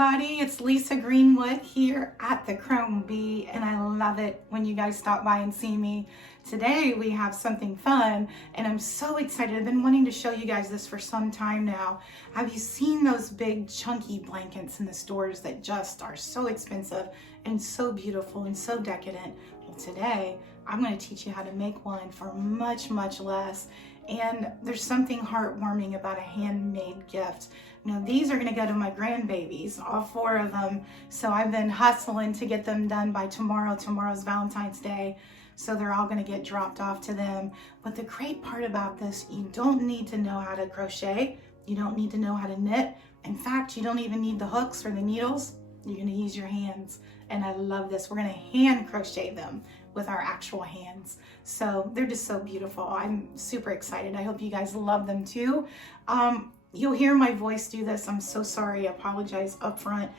everybody, it's Lisa Greenwood here at the Chrome Bee, and I love it when you guys stop by and see me. Today we have something fun, and I'm so excited. I've been wanting to show you guys this for some time now. Have you seen those big chunky blankets in the stores that just are so expensive and so beautiful and so decadent? Well, today I'm going to teach you how to make one for much, much less. And there's something heartwarming about a handmade gift. Now, these are going to go to my grandbabies, all 4 of them. So I've been hustling to get them done by tomorrow. Tomorrow's Valentine's Day. So they're all going to get dropped off to them. But the great part about this, you don't need to know how to crochet. You don't need to know how to knit. In fact, you don't even need the hooks or the needles. You're going to use your hands. And I love this. We're going to hand crochet them with our actual hands. So they're just so beautiful. I'm super excited. I hope you guys love them too. You'll hear my voice do this. I'm so sorry. I apologize up front.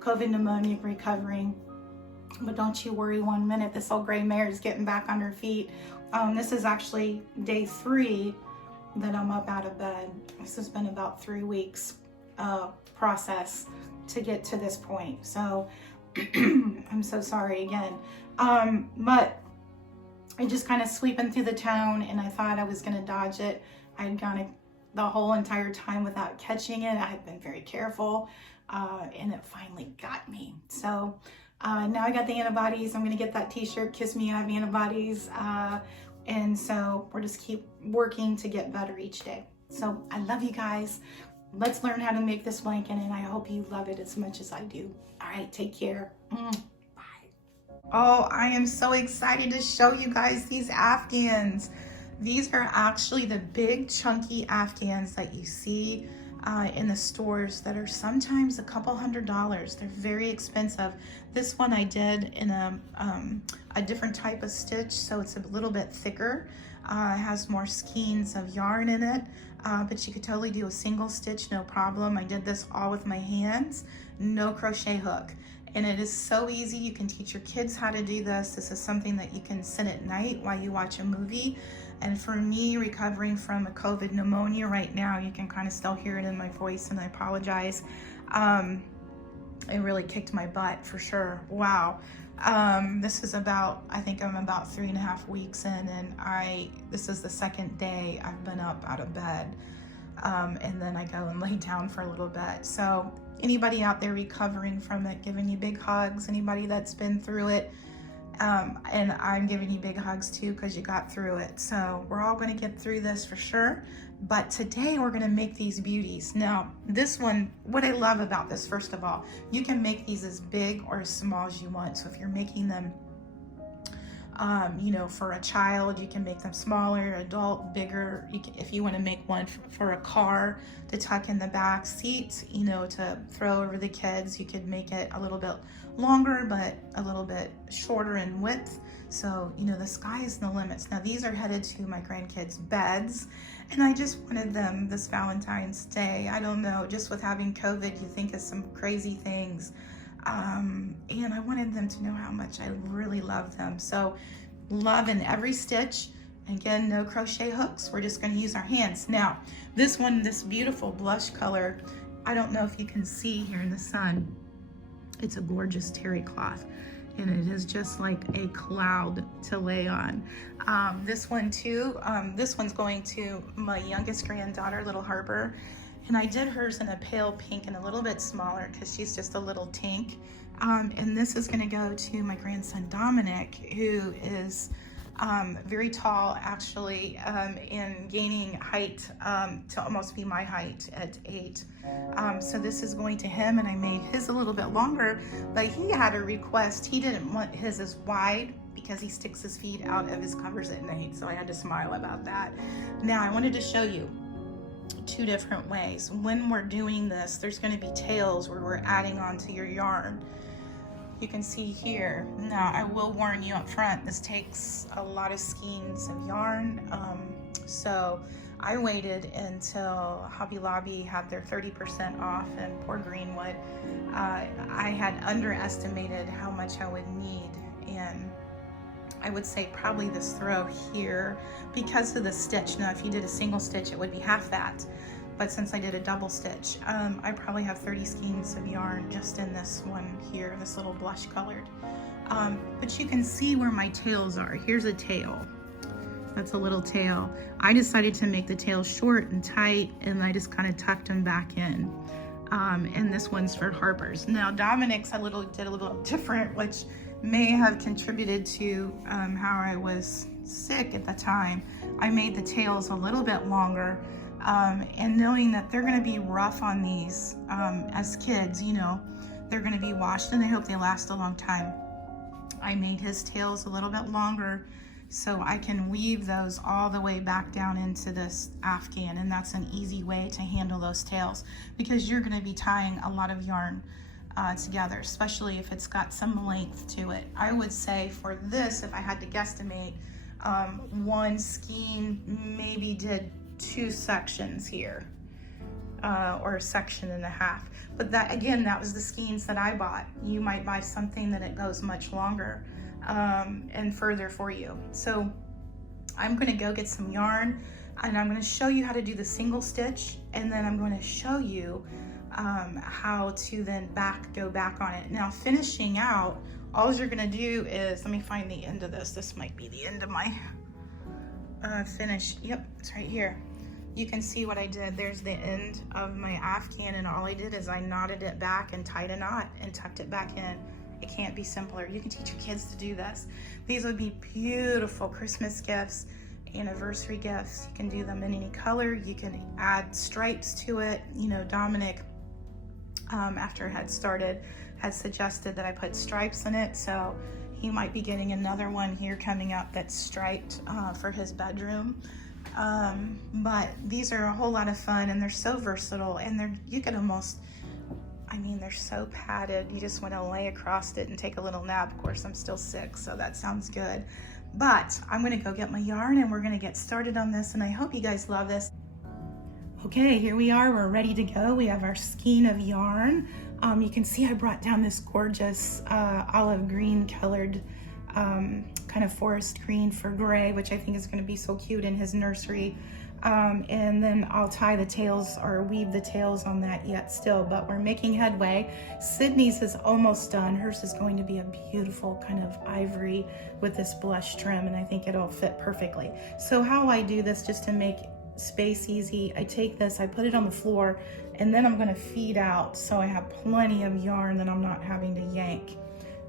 COVID pneumonia recovering. But don't you worry 1 minute. This old gray mare is getting back on her feet. This is actually day 3 that I'm up out of bed. This has been about 3 weeks process to get to this point. So I'm so sorry again. But I just kind of sweeping through the town, and I thought I was going to dodge it. I had gone the whole entire time without catching it. I had been very careful, and it finally got me. So now I got the antibodies. I'm going to get that t-shirt, Kiss Me, I Have Antibodies. And so we're just keep working to get better each day. So I love you guys. Let's learn how to make this blanket, and I hope you love it as much as I do. All right, take care. Oh, I am so excited to show you guys these Afghans. These are actually the big chunky Afghans that you see in the stores that are sometimes a couple $100s. They're very expensive. This one I did in a different type of stitch, so it's a little bit thicker. It has more skeins of yarn in it, but you could totally do a single stitch, no problem. I did this all with my hands, no crochet hook. And it is so easy. You can teach your kids how to do this. This is something that you can sit at night while you watch a movie. And for me, recovering from a COVID pneumonia right now, you can kind of still hear it in my voice, and I apologize. It really kicked my butt for sure. Wow. This is about, I think I'm about 3.5 weeks in, and this is the 2nd day I've been up out of bed. And then I go and lay down for a little bit. So anybody out there recovering from it, giving you big hugs. Anybody that's been through it, and I'm giving you big hugs too, because you got through it. So we're all going to get through this for sure. But today we're going to make these beauties. Now this one, what I love about this, first of all, you can make these as big or as small as you want. So if you're making them you know, for a child, you can make them smaller, adult, bigger. If you want to make one for a car to tuck in the back seat, you know, to throw over the kids, you could make it a little bit longer, but a little bit shorter in width. So, you know, the sky is the limits. Now, these are headed to my grandkids' beds, and I just wanted them this Valentine's Day. I don't know, just with having COVID, you think of some crazy things. And I wanted them to know how much I really love them. So love in every stitch. Again, no crochet hooks. We're just going to use our hands. Now, this one, this beautiful blush color, I don't know if you can see here in the sun. It's a gorgeous terry cloth, and it is just like a cloud to lay on. This one too, this one's going to my youngest granddaughter, Little Harper. And I did hers in a pale pink and a little bit smaller because she's just a little tink. And this is going to go to my grandson Dominic, who is very tall actually, and gaining height to almost be my height at 8. So this is going to him, and I made his a little bit longer, but he had a request. He didn't want his as wide because he sticks his feet out of his covers at night. So I had to smile about that. Now I wanted to show you 2 different ways. When we're doing this, there's going to be tails where we're adding on to your yarn. You can see here. Now I will warn you up front, this takes a lot of skeins of yarn. So I waited until Hobby Lobby had their 30% off, and poor Greenwood. I had underestimated how much I would need, and I would say probably this throw here because of the stitch. Now if you did a single stitch, it would be half that. but since I did a double stitch, I probably have 30 skeins of yarn just in this one here, this little blush colored. But you can see where my tails are. Here's a tail. That's a little tail. I decided to make the tail short and tight, and I just kind of tucked them back in. And this one's for Harper's. Now Dominic's did a little different, which may have contributed to how I was sick at the time. I made the tails a little bit longer, and knowing that they're gonna be rough on these as kids, you know, they're gonna be washed and I hope they last a long time. I made his tails a little bit longer so I can weave those all the way back down into this Afghan, and that's an easy way to handle those tails because you're gonna be tying a lot of yarn together, especially if it's got some length to it. I would say for this, if I had to guesstimate, one skein maybe did 2 sections here, or a section and a half. But that, again, that was the skeins that I bought. You might buy something that it goes much longer and further for you. So I'm gonna go get some yarn and I'm gonna show you how to do the single stitch, and then I'm gonna show you how to then go back on it. Now finishing out, all you're gonna do is, let me find the end of this. This might be the end of my finish. Yep, it's right here. You can see what I did. There's the end of my Afghan, and all I did is I knotted it back and tied a knot and tucked it back in. It can't be simpler. You can teach your kids to do this. These would be beautiful Christmas gifts, anniversary gifts. You can do them in any color. You can add stripes to it. You know, Dominic, after it had started, had suggested that I put stripes in it, so he might be getting another one here coming up that's striped for his bedroom. But these are a whole lot of fun, and they're so versatile, and you could almost, I mean, they're so padded. You just want to lay across it and take a little nap. Of course, I'm still sick, so that sounds good. But I'm going to go get my yarn and we're going to get started on this, and I hope you guys love this. Okay, here we are. We're ready to go. We have our skein of yarn. You can see I brought down this gorgeous olive green colored kind of forest green for gray, which I think is going to be so cute in his nursery. And then I'll tie the tails or weave the tails on that yet still, but we're making headway. Sydney's is almost done. Hers is going to be a beautiful kind of ivory with this blush trim, and I think it'll fit perfectly. So how I do this, just to make space easy, I take this, I put it on the floor, and then I'm going to feed out so I have plenty of yarn that I'm not having to yank.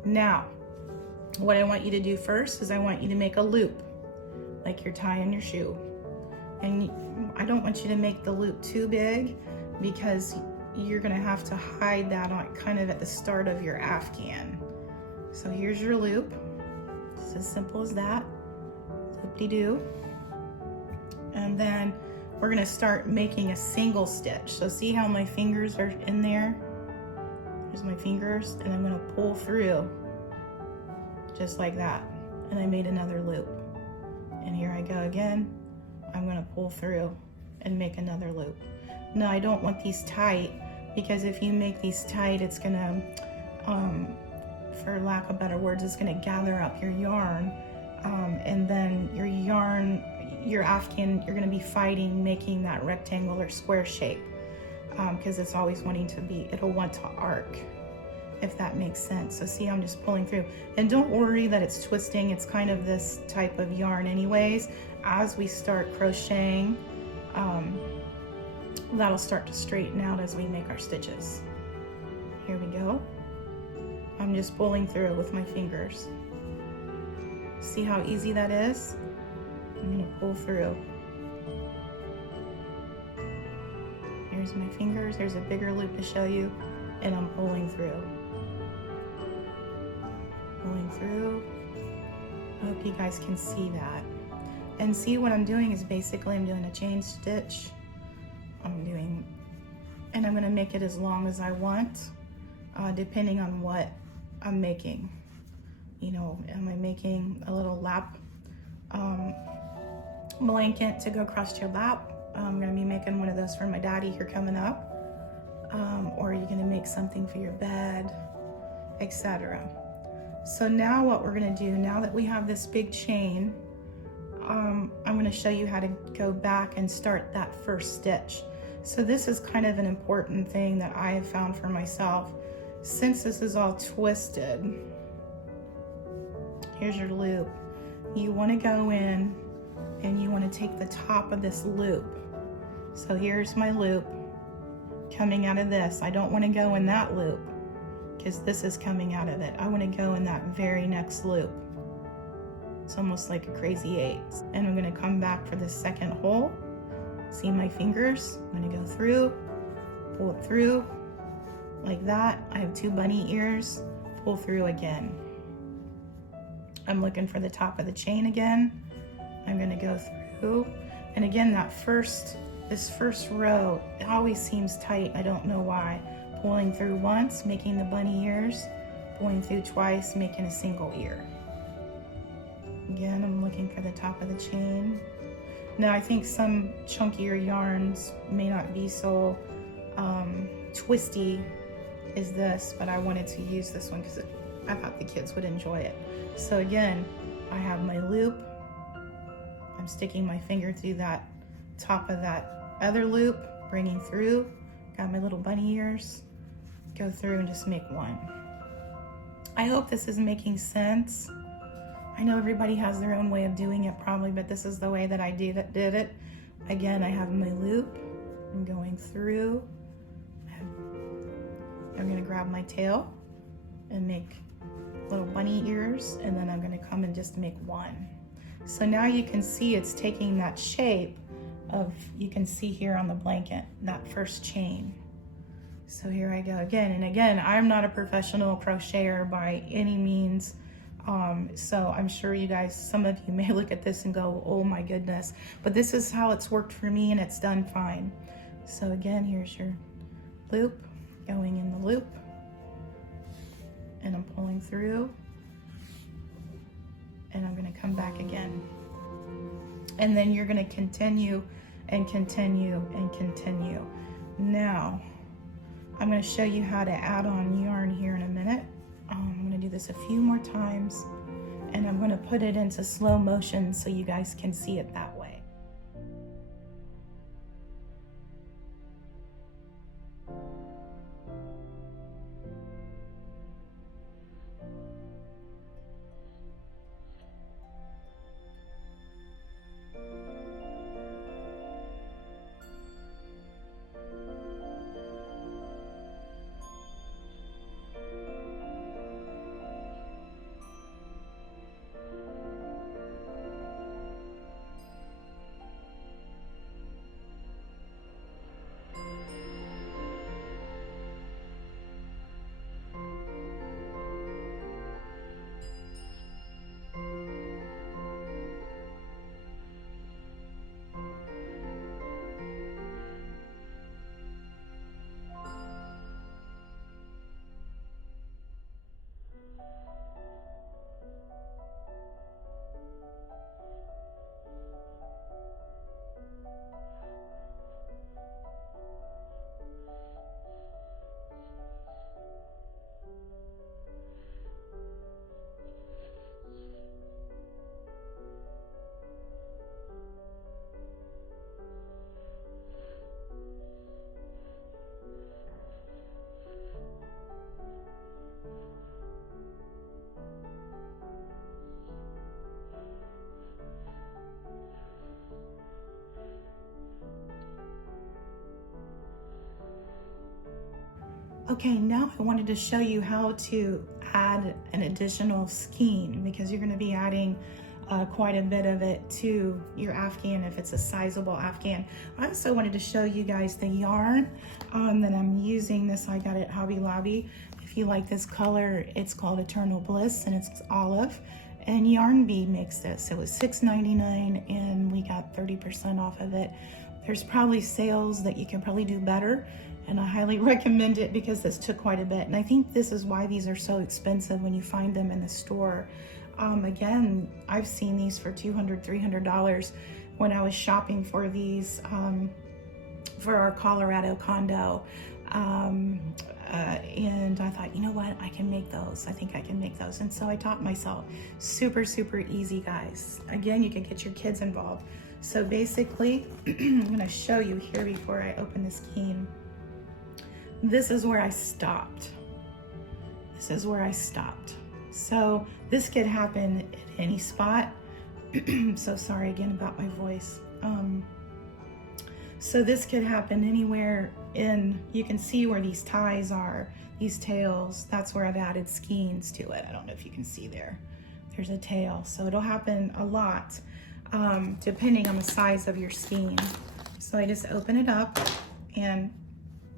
Now, what I want you to do first is I want you to make a loop like you're tying your shoe. And I don't want you to make the loop too big because you're gonna have to hide that on kind of at the start of your Afghan. So here's your loop. It's as simple as that. Loop-de-doo. And then we're gonna start making a single stitch. So see how my fingers are in there? There's my fingers, and I'm gonna pull through just like that. And I made another loop. And here I go again. I'm gonna pull through and make another loop. Now I don't want these tight, because if you make these tight, it's gonna, for lack of better words, it's gonna gather up your yarn. And then your Afghan, you're gonna be fighting making that rectangle or square shape, because it's always it'll want to arc, if that makes sense. So see, I'm just pulling through. And don't worry that it's twisting. It's kind of this type of yarn anyways. As we start crocheting, that'll start to straighten out as we make our stitches. Here we go. I'm just pulling through with my fingers. See how easy that is? I'm gonna pull through. Here's my fingers. There's a bigger loop to show you, and I'm pulling through. Pulling through. I hope you guys can see that. And see, what I'm doing is basically I'm doing a chain stitch. And I'm gonna make it as long as I want, depending on what I'm making. You know, am I making a little lap blanket to go across your lap? I'm gonna be making one of those for my daddy here coming up. Or are you gonna make something for your bed, etc. So now what we're gonna do, now that we have this big chain, I'm gonna show you how to go back and start that first stitch. So this is kind of an important thing that I have found for myself. Since this is all twisted, here's your loop. You want to go in and you want to take the top of this loop. So here's my loop coming out of this. I don't want to go in that loop because this is coming out of it. I want to go in that very next loop. It's almost like a crazy 8. And I'm going to come back for the second hole. See my fingers? I'm going to go through, pull it through like that. I have 2 bunny ears, pull through again. I'm looking for the top of the chain again. I'm going to go through. And again, this first row, it always seems tight. I don't know why. Pulling through once, making the bunny ears, pulling through twice, making a single ear. Again, I'm looking for the top of the chain. Now, I think some chunkier yarns may not be so twisty as this, but I wanted to use this one because I thought the kids would enjoy it. So again, I have my loop. I'm sticking my finger through that top of that other loop, bringing through, got my little bunny ears, go through and just make 1. I hope this is making sense. I know everybody has their own way of doing it probably, but this is the way that I did it. Again, I have my loop, I'm going through, I'm gonna grab my tail and make little bunny ears, and then I'm gonna come and just make 1. So now you can see it's taking that shape of, you can see here on the blanket, that first chain. So here I go again, and again, I'm not a professional crocheter by any means. So I'm sure you guys, some of you may look at this and go, oh my goodness, but this is how it's worked for me and it's done fine. So again, here's your loop, going in the loop, and I'm pulling through, and I'm going to come back again. And then you're going to continue and continue and continue. Now, I'm going to show you how to add on yarn here in a minute. I'm going to do this a few more times, and I'm going to put it into slow motion so you guys can see it that way. Okay, now I wanted to show you how to add an additional skein, because you're going to be adding quite a bit of it to your Afghan if it's a sizable Afghan. I also wanted to show you guys the yarn that I'm using. This I got at Hobby Lobby. If you like this color, it's called Eternal Bliss, and it's olive. And Yarn Bee makes this. It was $6.99 and we got 30% off of it. There's probably sales that you can probably do better, and I highly recommend it because this took quite a bit. And I think this is why these are so expensive when you find them in the store. Again, I've seen these for $200, $300 when I was shopping for these for our Colorado condo. And I thought, you know what, I can make those. I think I can make those. And so I taught myself. Super, super easy, guys. Again, you can get your kids involved. So basically, I'm going to show you here before I open the skein. This is where I stopped. This is where I stopped. So this could happen at any spot. So sorry again about my voice. So this could happen anywhere in, you can see where these ties are, these tails, that's where I've added skeins to it. I don't know if you can see there. There's a tail. So it'll happen a lot depending on the size of your skein. So I just open it up and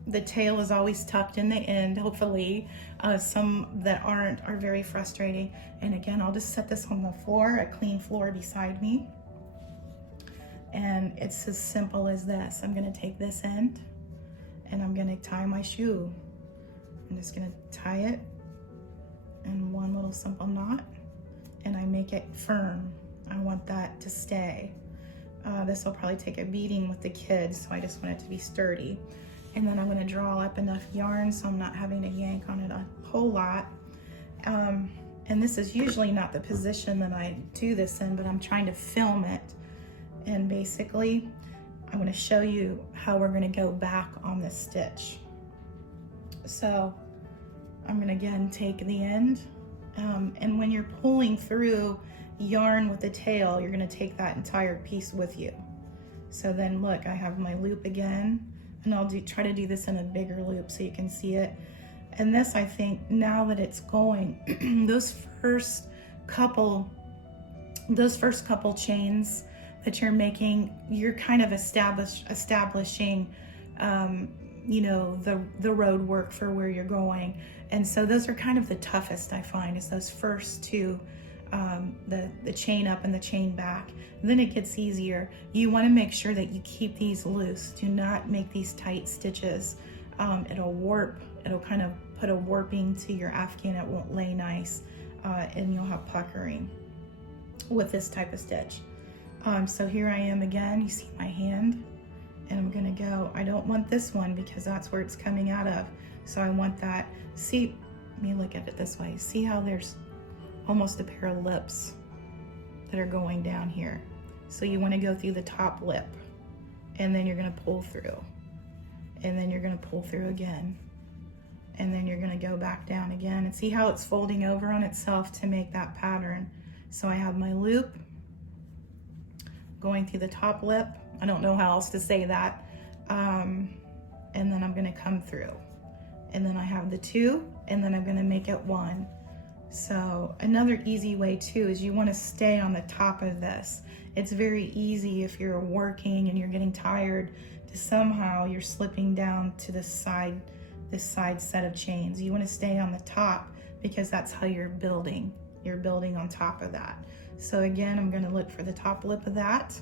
the tail is always tucked in the end, hopefully. Some that aren't are very frustrating. And again, I'll just set this on the floor, a clean floor beside me. And it's as simple as this. I'm gonna take this end and I'm gonna tie my shoe. I'm just gonna tie it in one little simple knot and I make it firm. I want that to stay. This will probably take a beating with the kids, so I just want it to be sturdy. And then I'm gonna draw up enough yarn so I'm not having to yank on it a whole lot. And this is usually not the position that I do this in, but I'm trying to film it. And basically, I'm going to show you how we're going to go back on this stitch. So I'm going to again take the end, and when you're pulling through yarn with the tail, you're going to take that entire piece with you. So then look, I have my loop again, and I'll try to do this in a bigger loop so you can see it. And this, I think, now that it's going, those first couple chains that you're making, you're kind of establishing, you know, the road work for where you're going. And so those are kind of the toughest, I find, is those first two, the chain up and the chain back. Then it gets easier. You want to make sure that you keep these loose. Do not make these tight stitches. It'll warp. It'll kind of put a warping to your afghan. It won't lay nice, and you'll have puckering with this type of stitch. So here I am again, you see my hand, and I'm gonna go, I don't want this one because that's where it's coming out of. So I want that, see, let me look at it this way. See how there's almost a pair of lips that are going down here. So you wanna go through the top lip, and then you're gonna pull through, and then you're gonna pull through again, and then you're gonna go back down again, and see how it's folding over on itself to make that pattern. So I have my loop, going through the top lip. I don't know how else to say that. And then I'm gonna come through. And then I have the two, and then I'm gonna make it one. So another easy way too is you wanna stay on the top of this. It's very easy if you're working and you're getting tired to somehow you're slipping down to this side set of chains. You wanna stay on the top because that's how you're building. You're building on top of that. So again, I'm gonna look for the top lip of that,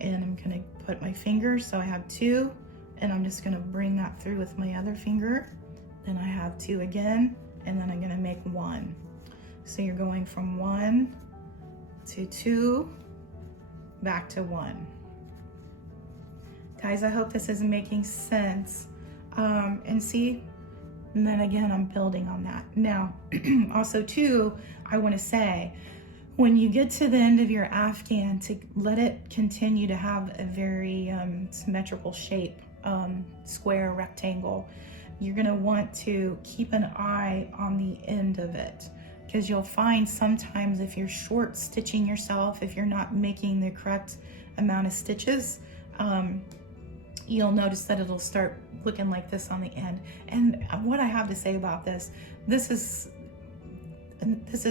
and I'm gonna put my fingers, so I have two, and I'm just gonna bring that through with my other finger. Then I have two again, and then I'm gonna make one. So you're going from 1 to 2, back to 1. Guys, I hope this is making sense. And see, and then again, I'm building on that. Now, also too, I wanna say, when you get to the end of your afghan, to let it continue to have a very symmetrical shape, square, rectangle, you're gonna want to keep an eye on the end of it, because you'll find sometimes if you're short stitching yourself, if you're not making the correct amount of stitches, you'll notice that it'll start looking like this on the end. And what I have to say about this is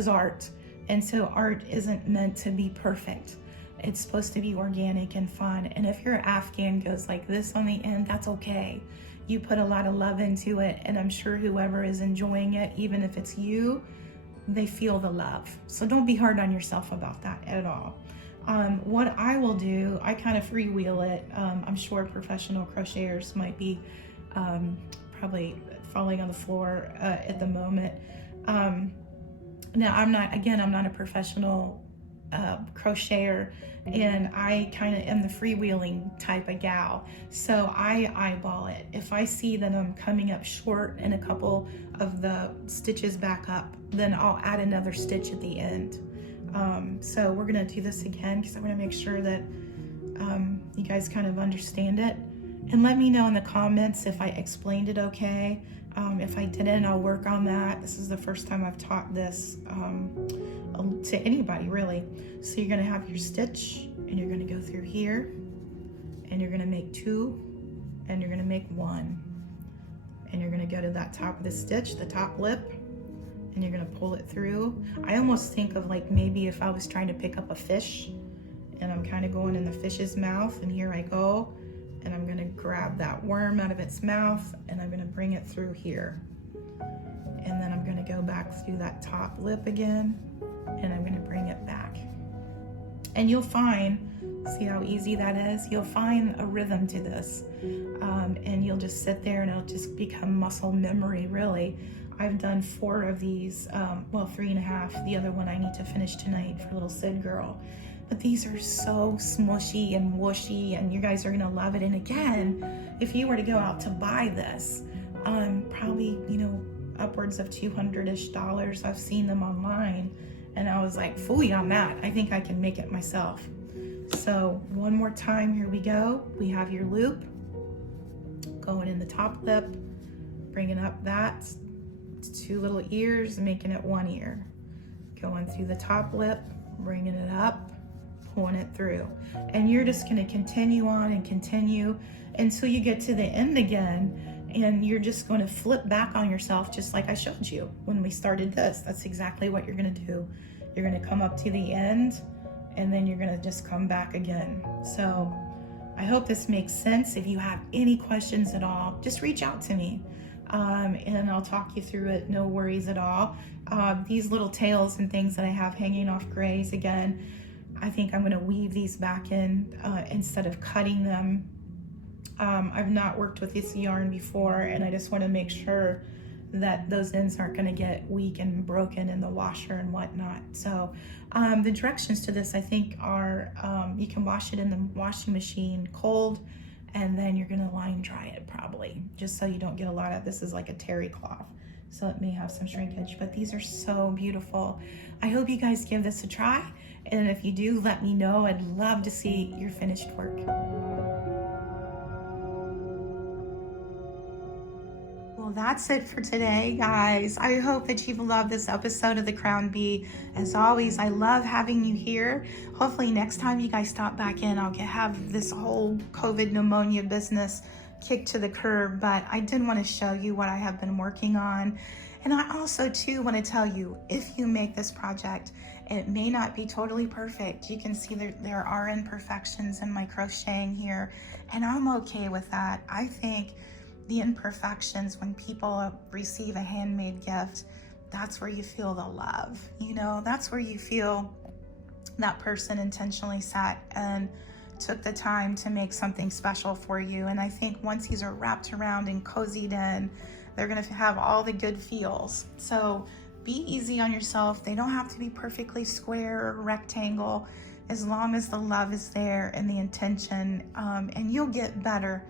art. And so art isn't meant to be perfect. It's supposed to be organic and fun. And if your afghan goes like this on the end, that's okay. You put a lot of love into it, and I'm sure whoever is enjoying it, even if it's you, they feel the love. So don't be hard on yourself about that at all. What I will do, I kind of freewheel it. I'm sure professional crocheters might be probably falling on the floor at the moment. Now I'm not a professional crocheter, and I kind of am the freewheeling type of gal. So I eyeball it. If I see that I'm coming up short in a couple of the stitches back up, then I'll add another stitch at the end. So we're gonna do this again because I want to make sure that you guys kind of understand it. And let me know in the comments if I explained it okay. If I didn't, I'll work on that. This is the first time I've taught this to anybody really. So you're gonna have your stitch and you're gonna go through here and you're gonna make 2 and you're gonna make 1. And you're gonna go to that top of the stitch, the top lip, and you're gonna pull it through. I almost think of like maybe if I was trying to pick up a fish and I'm kind of going in the fish's mouth, and here I go, and I'm gonna grab that worm out of its mouth and I'm gonna bring it through here. And then I'm gonna go back through that top lip again and I'm gonna bring it back. And you'll find, see how easy that is? You'll find a rhythm to this. And you'll just sit there and it'll just become muscle memory, really. I've done 4 of these, well, 3.5. The other one I need to finish tonight for little Sid girl. But these are so smushy and whooshy, and you guys are gonna love it. And again, if you were to go out to buy this, probably, you know, upwards of $200-ish. I've seen them online, and I was like, fully on that. I think I can make it myself. So one more time, here we go. We have your loop going in the top lip, bringing up that 2 little ears, making it 1 ear. Going through the top lip, bringing it up, pulling it through. And you're just gonna continue on and continue until you get to the end again, and you're just gonna flip back on yourself just like I showed you when we started this. That's exactly what you're gonna do. You're gonna come up to the end, and then you're gonna just come back again. So I hope this makes sense. If you have any questions at all, just reach out to me. And I'll talk you through it, no worries at all. These little tails and things that I have hanging off grays, again, I think I'm gonna weave these back in instead of cutting them. I've not worked with this yarn before, and I just wanna make sure that those ends aren't gonna get weak and broken in the washer and whatnot. So the directions to this, I think, are you can wash it in the washing machine cold, and then you're gonna line dry it probably, just so you don't get a lot of, this is like a terry cloth, so it may have some shrinkage, but these are so beautiful. I hope you guys give this a try, and if you do, let me know. I'd love to see your finished work. Well, that's it for today, guys. I hope that you've loved this episode of The Crown Bee. As always, I love having you here. Hopefully next time you guys stop back in, I'll have this whole COVID pneumonia business kicked to the curb, but I did want to show you what I have been working on. And I also too want to tell you, if you make this project, it may not be totally perfect. You can see there are imperfections in my crocheting here, and I'm okay with that. I think the imperfections, when people receive a handmade gift, that's where you feel the love. You know, that's where you feel that person intentionally sat and took the time to make something special for you. And I think once these are wrapped around and cozied in, they're gonna have all the good feels. So be easy on yourself. They don't have to be perfectly square or rectangle, as long as the love is there and the intention, and you'll get better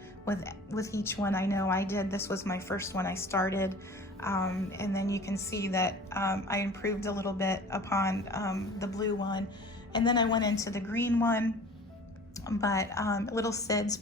with each one. I know I did. This was my first one I started, and then you can see that I improved a little bit upon the blue one, and then I went into the green one, but Little Sid's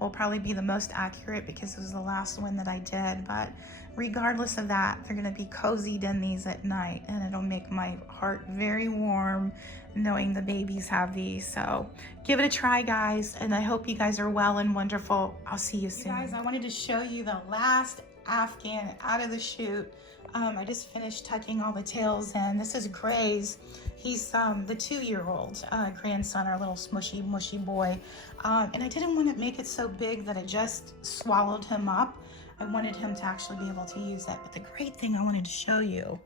will probably be the most accurate because it was the last one that I did. But regardless of that, they're going to be cozied in these at night, and it'll make my heart very warm knowing the babies have these. So give it a try, guys, and I hope you guys are well and wonderful. I'll see you soon. Guys, I wanted to show you the last Afghan out of the chute. I just finished tucking all the tails in. This is Gray's. He's the 2-year-old grandson, our little smushy, mushy boy. And I didn't want to make it so big that it just swallowed him up. I wanted him to actually be able to use it. But the great thing I wanted to show you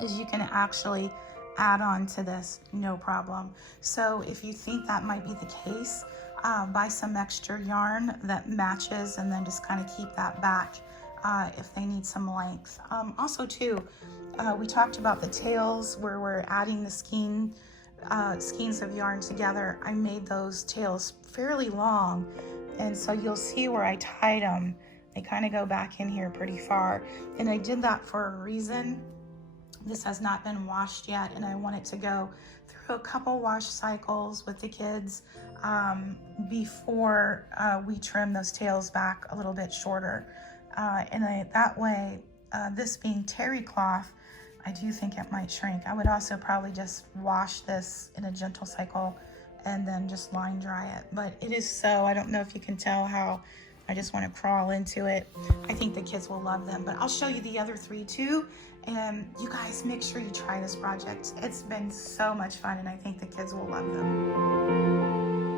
is you can actually add on to this, no problem. So if you think that might be the case, buy some extra yarn that matches, and then just kind of keep that back if they need some length. Also too, we talked about the tails where we're adding the skeins of yarn together. I made those tails fairly long, and so you'll see where I tied them. They kind of go back in here pretty far, and I did that for a reason. This has not been washed yet, and I want it to go through a couple wash cycles with the kids before we trim those tails back a little bit shorter. That way, this being terry cloth, I do think it might shrink. I would also probably just wash this in a gentle cycle and then just line dry it. But it is so, I don't know if you can tell how I just want to crawl into it. I think the kids will love them, but I'll show you the other 3 too. And you guys, make sure you try this project. It's been so much fun, and I think the kids will love them.